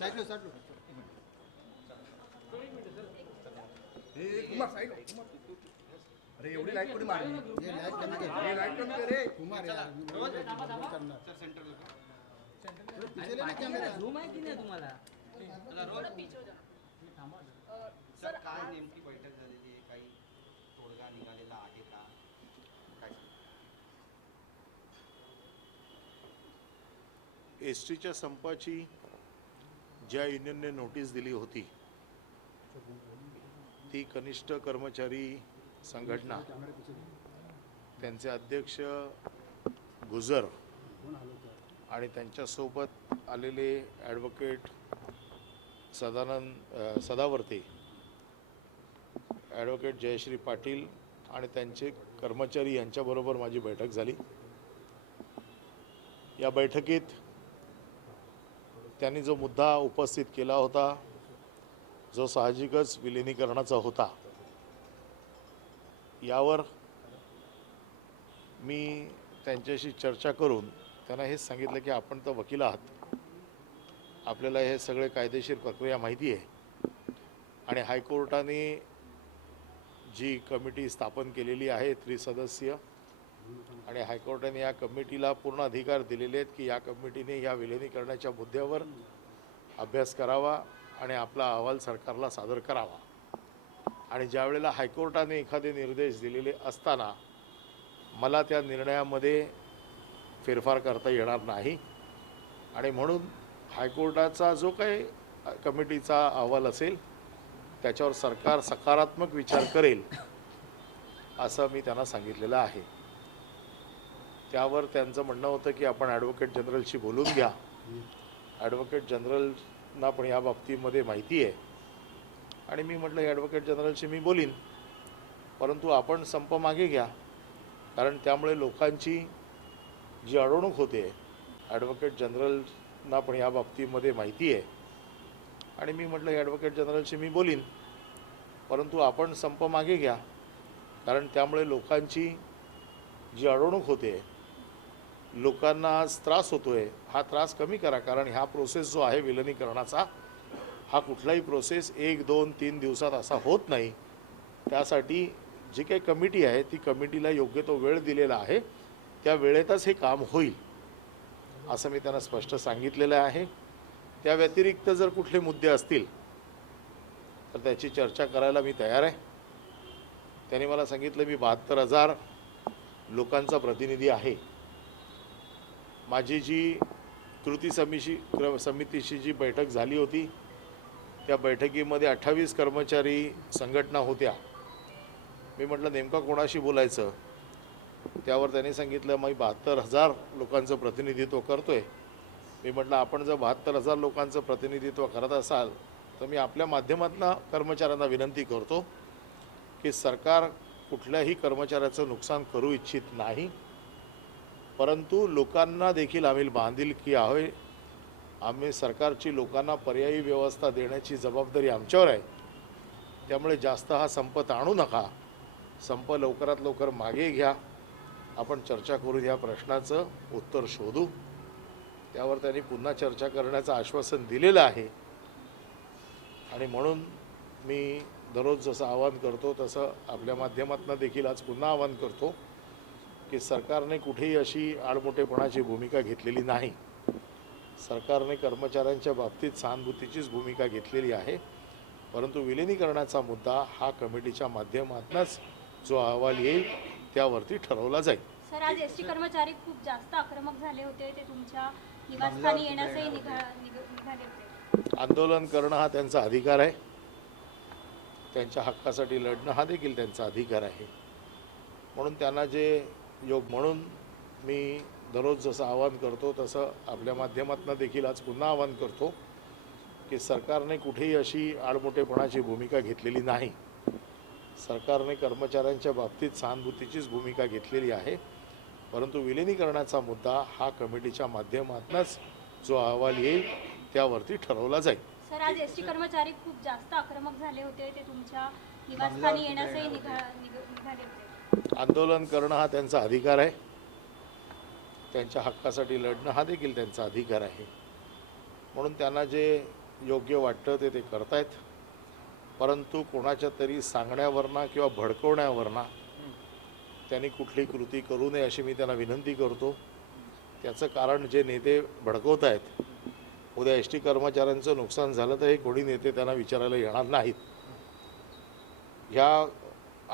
Kumar side अरे एवढी light कोणी मारली लाईट कमी कर रे कुमार यार सर सेंटर झूम आहे की नाही तुम्हाला? सर काय नेमकी बैठक झालेली आहे, काही तोडगा निघालेला आहे का काय? एस टीच्या संपाची ज्या युनियनने नोटीस दिली होती ती कनिष्ठ कर्मचारी संघटना त्यांचे अध्यक्ष गुजर आणि त्यांच्यासोबत आलेले ॲडव्होकेट सदावर्ते, ॲडव्होकेट जयश्री पाटील आणि त्यांचे कर्मचारी यांच्याबरोबर माझी बैठक झाली। या बैठकीत त्यांनी जो मुद्दा उपस्थित केला होता, जो साहजिकच विलिनीकरणाचा होता, यावर मी त्यांच्याशी चर्चा करून त्यांना हेच सांगितलं की आपण तर वकील आहात, आपल्याला हे सगळे कायदेशीर प्रक्रिया माहिती आहे आणि हायकोर्टाने जी कमिटी स्थापन केलेली आहे त्रिसदस्यीय, आणि हायकोर्टाने या कमिटीला पूर्ण अधिकार दिलेले आहेत की या कमिटीने या विलिनीकरणाच्या मुद्द्यावर अभ्यास करावा आणि आपला अहवाल सरकारला सादर करावा। आणि ज्या वेळेला हायकोर्टाने एखादे निर्देश दिलेले असताना मला त्या निर्णयामध्ये फेरफार करता येणार नाही आणि म्हणून हायकोर्टाचा जो काही कमिटीचा अहवाल असेल त्याच्यावर सरकार सकारात्मक विचार करेल असं मी त्यांना सांगितलेलं आहे। त्यावर त्यांचं म्हणणं होतं की आपण ॲडव्होकेट जनरलशी बोलून घ्या, ॲडव्होकेट जनरलना पण या बाबतीमध्ये माहिती आहे। आणि मी म्हटलं ॲडव्होकेट जनरलशी मी बोलीन, परंतु आपण संप मागे घ्या, कारण त्यामुळे लोकांची जी अडवणूक होते, ॲडव्होकेट जनरलना पण या बाबतीमध्ये माहिती आहे। आणि मी म्हटलं ॲडव्होकेट जनरलशी मी बोलीन, परंतु आपण संप मागे घ्या, कारण त्यामुळे लोकांची जी अडवणूक होते, लोकांना आज त्रास होतोय, हा त्रास कमी करा, कारण ह्या प्रोसेस जो आहे विलिनीकरणाचा हा कुठलाही प्रोसेस 1, 2, 3 दिवसात असा होत नाही। त्यासाठी जी काही कमिटी आहे ती कमिटीला योग्य तो वेळ दिलेला आहे, त्या वेळेतच हे काम होईल असं मी त्यांना स्पष्ट सांगितलेलं आहे। त्या व्यतिरिक्त जर कुठले मुद्दे असतील तर त्याची चर्चा करायला मी तयार आहे। त्यांनी मला सांगितलं मी 72,000 लोकांचा प्रतिनिधी आहे। माझी जी कृती समितीची जी बैठक झाली होती त्या बैठकीमध्ये 28 कर्मचारी संघटना होत्या। मी म्हटलं नेमका कोणाशी बोलायचं, त्यावर त्यांनी सांगितलं मी 72,000 लोकांचं प्रतिनिधित्व करतोय। मी म्हटलं आपण जर 72,000 लोकांचं प्रतिनिधित्व करत असाल तर मी आपल्या माध्यमातून कर्मचाऱ्यांना विनंती करतो की सरकार कुठल्याही कर्मचाऱ्याचं नुकसान करू इच्छित नाही, परंतु लोकांना देखील आम्ही बांधिलकी आहे। आम्ही सरकारची लोकांना पर्यायी व्यवस्था देण्याची जबाबदारी आमच्यावर आहे। त्यामुळे जास्त हा संप ताणू नका, संप लवकरात लवकर मागे घ्या, आपण चर्चा करून या प्रश्नाचं उत्तर शोधू। त्यावर त्यांनी पुन्हा चर्चा करण्याचं आश्वासन दिलेलं आहे। आणि म्हणून मी दररोज जसं आवाहन करतो तसं आपल्या माध्यमातून देखील आज पुन्हा आवाहन करतो की सरकारने कुठेही अशी आडमोठेपणाची भूमिका घेतलेली नाही। सरकारने कर्मचाऱ्यांच्या बाबतीत सहानुभूतीचीच भूमिका घेतलेली आहे, परंतु विलिनीकरणाचा मुद्दा हा कमिटीच्या माध्यमातूनच जो अहवाल येईल त्यावरती ठरवला जाईल। सर, आज एसटी कर्मचारी खूप जास्त आक्रमक झाले होते, ते तुमच्या निवासस्थानी येण्यासही निघाले होते। आंदोलन करणं हा त्यांचा अधिकार आहे, त्यांच्या हक्कासाठी लढणं हा देखील त्यांचा अधिकार आहे। म्हणून त्यांना जे म्हणून मी दररोज जसं आवाहन करतो तसं आपल्या माध्यमातून देखील आज पुन्हा आवाहन करतो की सरकारने कुठेही अशी आडमोठेपणाची भूमिका घेतलेली नाही। सरकारने कर्मचाऱ्यांच्या बाबतीत सहानुभूतीचीच भूमिका घेतलेली आहे, परंतु विलिनीकरणाचा मुद्दा हा कमिटीच्या माध्यमातूनच जो अहवाल येईल त्यावरती ठरवला जाईल। सर, आज एसटी कर्मचारी खूप जास्त आक्रमक झाले होते, ते तुमच्या निवासस्थानी येण्यासही निघाले होते। आंदोलन करणं हा त्यांचा अधिकार आहे, त्यांच्या हक्कासाठी लढणं हा देखील त्यांचा अधिकार आहे। म्हणून त्यांना जे योग्य वाटतं ते करतायत, परंतु कोणाच्या तरी सांगण्यावरनं किंवा भडकवण्यावरनं त्यांनी कुठली कृती करू नये अशी मी त्यांना विनंती करतो. त्याचं कारण जे नेते भडकवत आहेत, उद्या एस टी कर्मचाऱ्यांचं नुकसान झालं तर हे कोणी नेते त्यांना विचारायला येणार नाहीत. ह्या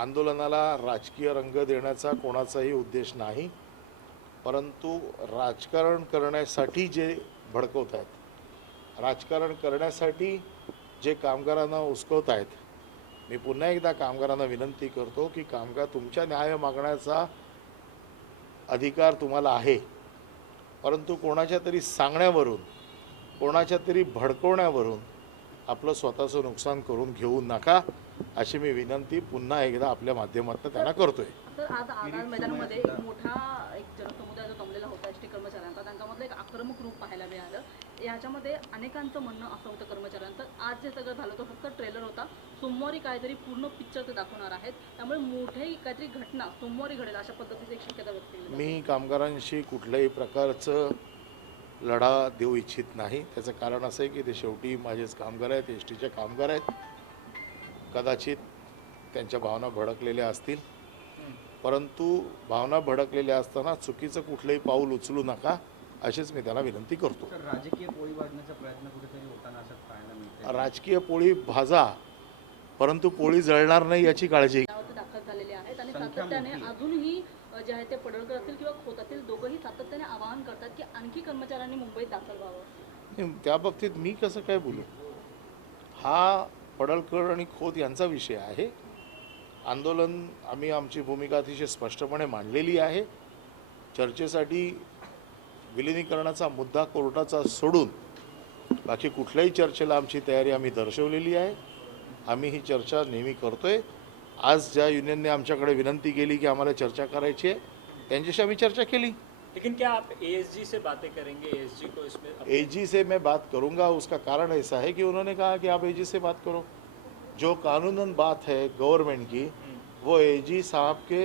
आंदोलनाला राजकीय रंग देण्याचा कोणाचाही उद्देश नाही, परंतु राजकारण करण्यासाठी जे भडकवत आहेत, राजकारण करण्यासाठी जे कामगारांना उस्कवत आहेत, मी पुन्हा एकदा कामगारांना विनंती करतो की कामगार तुमच्या न्याय मागण्याचा अधिकार तुम्हाला आहे, परंतु कोणाच्या तरी सांगण्यावरून, कोणाच्या तरी भडकवण्यावरून आपलं स्वतःचं नुकसान करून घेऊ नका अशी मी विनंती पुन्हा एकदा आपल्या माध्यमातून त्यांना करतोय. तर आज आझाद मैदानामध्ये एक मोठा एक जनसमुदाय जो जमलेला होता एस टी कर्मचाऱ्यांचा, त्यांच्यामधलं एक आक्रमक रूप पाहायला मिळालं. याच्यामध्ये अनेकांचं म्हणणं असं होतं कर्मचाऱ्यांचं, आज जे सगळं झालं तो फक्त ट्रेलर होता, सोमवारी काहीतरी पूर्ण पिक्चर ते दाखवणार आहेत, त्यामुळे मोठी काहीतरी घटना सोमवारी घडेल अशा पद्धतीची एक शक्यता व्यक्त केली जाते. मी कामगारांशी कुठल्याही प्रकारचं लढा देऊ इच्छित नाही. त्याचं कारण असं आहे की ते शेवटी माझेच कामगार आहेत, एस टीचे कामगार आहेत. कदाचित त्यांच्या भावना भडकलेल्या असतील, परंतु भावना भडकलेल्या असताना चुकीचं कुठलंही पाऊल उचलू नका अशीच मी त्यांना विनंती करतो. तर राजकीय पोळी वाजण्याचा प्रयत्न कुठेतरी होताना असं पाहायला मिळतं. राजकीय पोळी भाजा, परंतु पोळी जळणार नाही याची काळजी. त्यावरती दाखल झालेले आहेत आणि सातत्याने अजूनही जे आहे ते पडळकर असतील किंवा खोत असतील दोघंही सातत्याने आवाहन करतात की आणखी कर्मचाऱ्यांनी मुंबईत दाखल व्हावं. त्या बाबतीत मी कसं काय बोलू? हा पडळकर आणि खोत यांचा विषय आहे. आंदोलन आम्ही आमची भूमिका अतिशय स्पष्टपणे मांडलेली आहे. चर्चेसाठी विलिनीकरणाचा मुद्दा कोर्टाचा सोडून बाकी कुठल्याही चर्चेला आमची तयारी आम्ही दर्शवलेली आहे. आम्ही ही चर्चा नेहमी करतोय. आज ज्या युनियनने आमच्याकडे विनंती केली की आम्हाला चर्चा करायची आहे, त्यांच्याशी आम्ही चर्चा केली. लेकिन क्या आप एएसजी से बातें करेंगे? एएसजी को इसमें एजी से मैं बात करूंगा. उसका कारण ऐसा है कि उन्होंने कहा कि आप एजी से बात करो. जो कानूनन बात है गवर्नमेंट की, वो एजी साहब के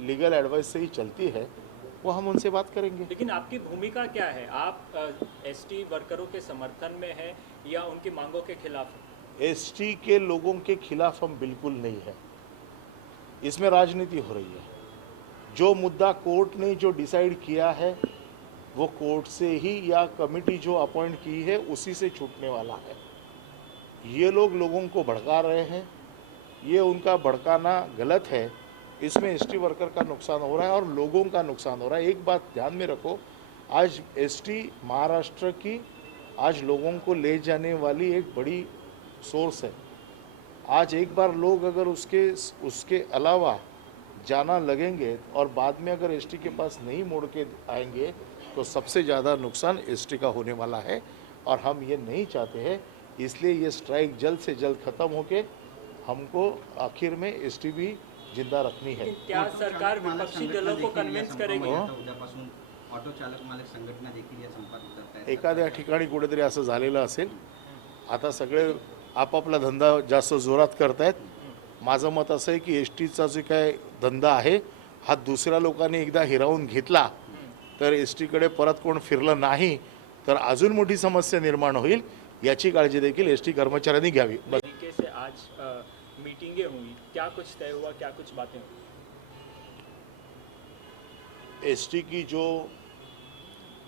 लीगल एडवाइस से ही चलती है, वो हम उनसे बात करेंगे. लेकिन आपकी भूमिका क्या है? आप एसटी वर्करों के समर्थन में है या उनकी मांगों के खिलाफ है? एसटी के लोगों के खिलाफ हम बिल्कुल नहीं है. इसमें राजनीति हो रही है. जो मुद्दा कोर्ट ने जो डिसाइड किया है वो कोर्ट से ही या कमेटी जो अपॉइंट की है उसी से छूटने वाला है. ये लोगों को भड़का रहे हैं, ये उनका भड़काना गलत है. इसमें एसटी वर्कर का नुकसान हो रहा है और लोगों का नुकसान हो रहा है. एक बात ध्यान में रखो, आज एसटी महाराष्ट्र की आज लोगों को ले जाने वाली एक बड़ी सोर्स है. आज एक बार लोग अगर उसके अलावा जाना लगेंगे और बाद में अगर एसटी के पास नहीं मोड़ के आएंगे तो सबसे ज़्यादा नुकसान एसटी का होने वाला है और हम ये नहीं चाहते हैं. इसलिए ये स्ट्राइक जल्द से जल्द ख़त्म होके हमको आखिर में एसटी भी जिंदा रखनी है. लेकिन क्या सरकार विपक्षी दलों को कन्विंस करेगी? उद्यापासून ऑटो चालक मालक संघटना देखील या संपात उतरतायत. एखाद्या ठिकाणी कुठेतरी असं झालेलं असेल. आता सगळे आपापला धंदा जास्त जोरात करतायत. माझं मत असं आहे की एस टीचा जो काय धंदा आहे हा दुसऱ्या लोकांनी एकदा हिरावून घेतला तर एस टीकडे परत कोण फिरलं नाही तर अजून मोठी समस्या निर्माण होईल. याची काळजी देखील एस टी कर्मचाऱ्यांनी घ्यावी. तरीके से आज मीटिंगें हुई, क्या कुछ तय हुआ, क्या कुछ बातें हुई? एस टी की जो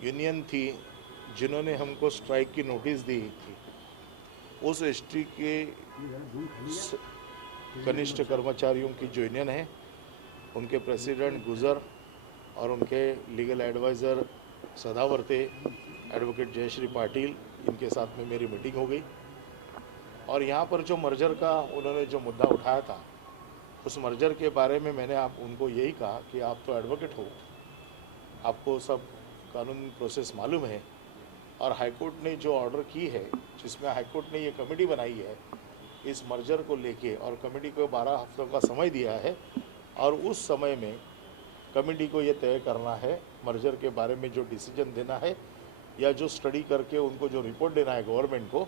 यूनियन थी जिन्होंने हमको स्ट्राइक की नोटिस दी थी, उस एस टी के कनिष्ठ कर्मचारियों की जो यूनियन है उनके प्रेसिडेंट गुजर और उनके legal adviser Sadavarte, advocate Jayshree Patil, इनके साथ में मेरी मीटिंग हो गई. और यहाँ पर जो मर्जर का उन्होंने जो मुद्दा उठाया था, उस मर्जर के बारे में मैंने उनको यही कहा कि आप तो एडवोकेट हो, आपको सब कानूनी प्रोसेस मालूम है और हाईकोर्ट ने जो ऑर्डर की है जिसमें हाईकोर्ट ने ये कमेटी बनाई है इस मर्जर को लेके और कमेटी को 12 हफ्तों का समय दिया है और उस समय में कमेटी को ये तय करना है मर्जर के बारे में जो डिसीजन देना है या जो स्टडी करके उनको जो रिपोर्ट देना है गवर्नमेंट को,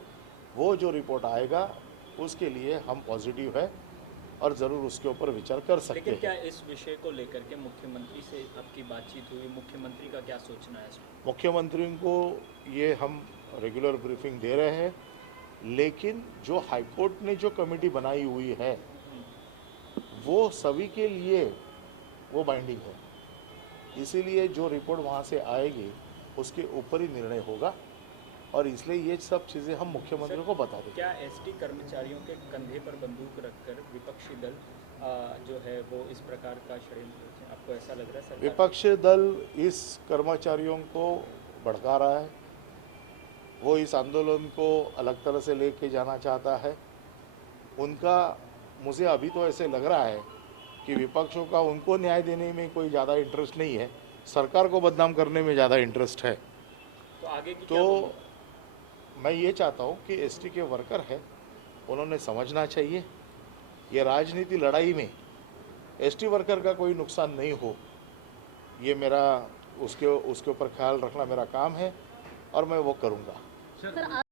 वो जो रिपोर्ट आएगा उसके लिए हम पॉजिटिव है और ज़रूर उसके ऊपर विचार कर सकते लेकिन हैं. क्या इस विषय को लेकर के मुख्यमंत्री से आपकी बातचीत हुई? मुख्यमंत्री का क्या सोचना है इसमें? मुख्यमंत्री को ये हम रेगुलर ब्रीफिंग दे रहे हैं लेकिन जो हाईकोर्ट ने जो कमेटी बनाई हुई है वो सभी के लिए वो बाइंडिंग है, इसीलिए जो रिपोर्ट वहाँ से आएगी उसके ऊपर ही निर्णय होगा और इसलिए ये सब चीज़ें हम मुख्यमंत्री को बता देंगे। क्या एसटी कर्मचारियों के कंधे पर बंदूक रखकर विपक्षी दल जो है वो इस प्रकार का षड्यंत्र रचे? आपको ऐसा लग रहा है सरकार? विपक्षी दल इस कर्मचारियों को भड़का रहा है, वो इस आंदोलन को अलग तरह से लेके जाना चाहता है। उनका मुझे अभी तो ऐसे लग रहा है कि विपक्षों का उनको न्याय देने में कोई ज़्यादा इंटरेस्ट नहीं है, सरकार को बदनाम करने में ज़्यादा इंटरेस्ट है। तो आगे की क्या तो भूमिका? मैं ये चाहता हूँ कि एसटी के वर्कर है, उन्होंने समझना चाहिए ये राजनीति लड़ाई में एसटी वर्कर का कोई नुकसान नहीं हो, ये मेरा उसके ऊपर ख्याल रखना मेरा काम है और मैं वो करूँगा। सर